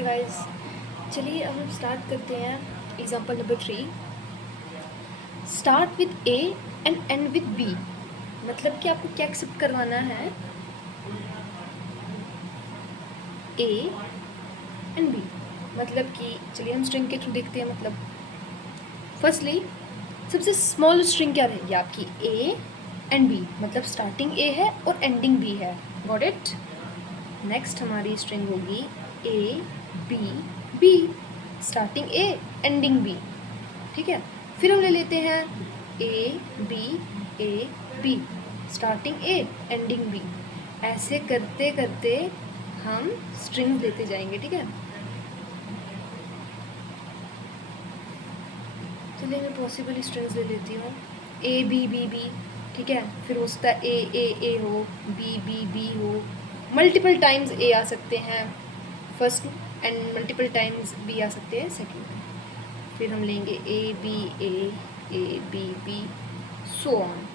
Hi guys, चलिए अब हम स्टार्ट करते हैं example number 3। Start with A and end with B. मतलब कि आपको क्या एक्सेप्ट करवाना है, ए एंड बी। मतलब कि चलिए हम स्ट्रिंग के थ्रू देखते हैं। मतलब फर्स्टली सबसे स्मॉल स्ट्रिंग क्या रहेगी आपकी, ए एंड बी। मतलब स्टार्टिंग ए है और एंडिंग बी है। Got it. नेक्स्ट हमारी स्ट्रिंग होगी A B B, starting A ending B. ठीक है, फिर हम ले लेते हैं A B, starting A ending B. ऐसे करते करते हम स्ट्रिंग लेते जाएंगे। ठीक है, चलिए मैं पॉसिबल स्ट्रिंग्स ले लेती हूँ। ए बी बी बी, ठीक है, फिर हो सकता है ए हो, बी बी बी हो। मल्टीपल टाइम्स ए आ सकते हैं first and multiple times B आ सकते हैं सेकंड। फिर हम लेंगे A B B, so on.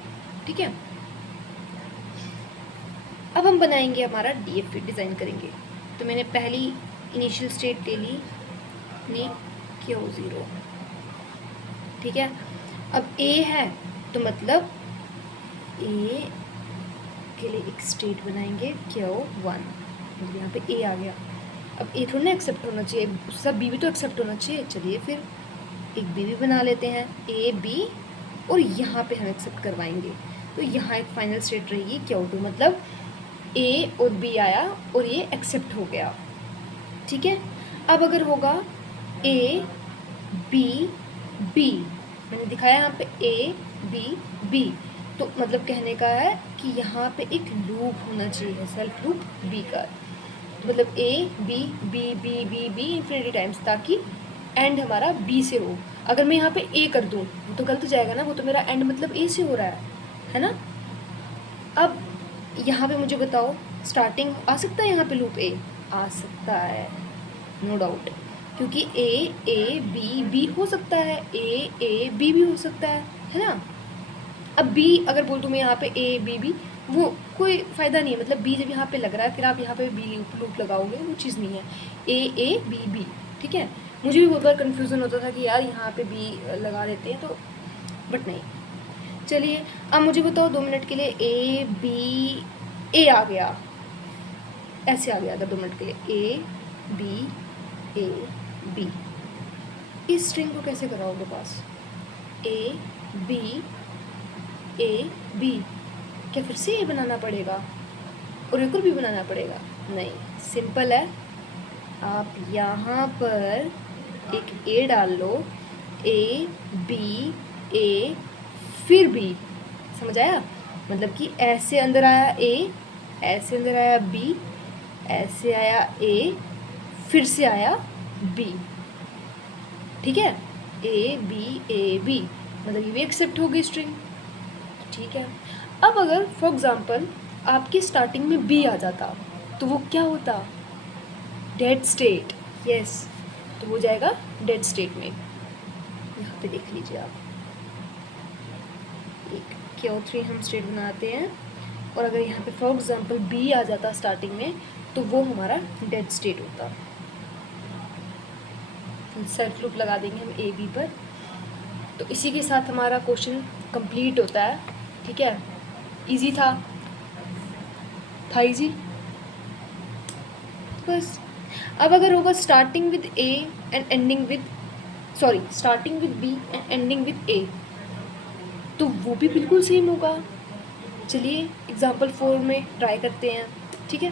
ठीक है, अब हम बनाएंगे हमारा डीएफ डिज़ाइन करेंगे। तो मैंने पहली इनिशियल स्टेट ले ली अपनी Q0। ठीक है, अब ए है तो मतलब ए के लिए एक स्टेट बनाएंगे Q1। मतलब यहाँ पे ए आ गया। अब ए थोड़ा ना एक्सेप्ट होना चाहिए, सब बी भी तो एक्सेप्ट होना चाहिए। चलिए फिर एक बी भी बना लेते हैं, ए बी, और यहाँ पे हम एक्सेप्ट करवाएंगे। तो यहाँ एक फाइनल स्टेट रहेगी Q2। मतलब ए और बी आया और ये एक्सेप्ट हो गया। ठीक है, अब अगर होगा ए बी बी, मैंने दिखाया यहाँ पे ए बी बी, तो मतलब कहने का है कि यहाँ पे एक लूप होना चाहिए, सेल्फ लूप बी का। तो मतलब A B B B B B infinity times, ताकि एंड हमारा बी से हो। अगर मैं यहाँ पे ए कर दूँ वो तो गलत जाएगा ना, वो तो मेरा एंड मतलब ए से हो रहा है ना। अब यहाँ पे मुझे बताओ, स्टार्टिंग आ सकता है यहाँ पे लूप ए? आ सकता है, नो डाउट, क्योंकि ए बी बी हो सकता है, ए बी भी हो सकता है ना। अब बी अगर बोल दूँ मैं यहाँ पे ए बी बी, वो कोई फ़ायदा नहीं है। मतलब बी जब यहाँ पे लग रहा है फिर आप यहाँ पे बी लूप लगाओगे, वो चीज़ नहीं है। ए बी बी, ठीक है। मुझे भी बहुत बार कन्फ्यूज़न होता था कि यार यहाँ पे बी लगा देते हैं, तो बट नहीं। चलिए अब मुझे बताओ 2 मिनट के लिए ए बी ए आ गया, ऐसे आ गया अगर 2 मिनट के लिए ए बी, इस स्ट्रिंग को कैसे कराओगे पास? ए बी, क्या फिर से ए बनाना पड़ेगा और एक और भी बनाना पड़ेगा? नहीं, सिंपल है। आप यहाँ पर एक ए डाल लो, ए बी ए फिर बी, समझ आया? मतलब कि ऐसे अंदर आया ए, ऐसे अंदर आया बी, ऐसे आया ए, फिर से आया बी। ठीक है, ए बी, मतलब ये भी एक्सेप्ट होगी स्ट्रिंग। ठीक है, अब अगर फॉर एग्जांपल आपकी स्टार्टिंग में बी आ जाता तो वो क्या होता? Dead state. यस, तो वो जाएगा डेड स्टेट में। यहाँ पे देख लीजिए आप, एक Q3 हम स्टेट बनाते हैं, और अगर यहाँ पे फॉर एग्जांपल बी आ जाता स्टार्टिंग में तो वो हमारा डेड स्टेट होता। सेल्फ लूप लगा देंगे हम ए बी पर। तो इसी के साथ हमारा क्वेश्चन कंप्लीट होता है। ठीक है, इजी था इजी बस। अब अगर होगा starting with A and ending with, sorry, starting with B and ending with A, तो वो भी बिल्कुल सेम होगा। चलिए एग्जाम्पल 4 में ट्राई करते हैं। ठीक है।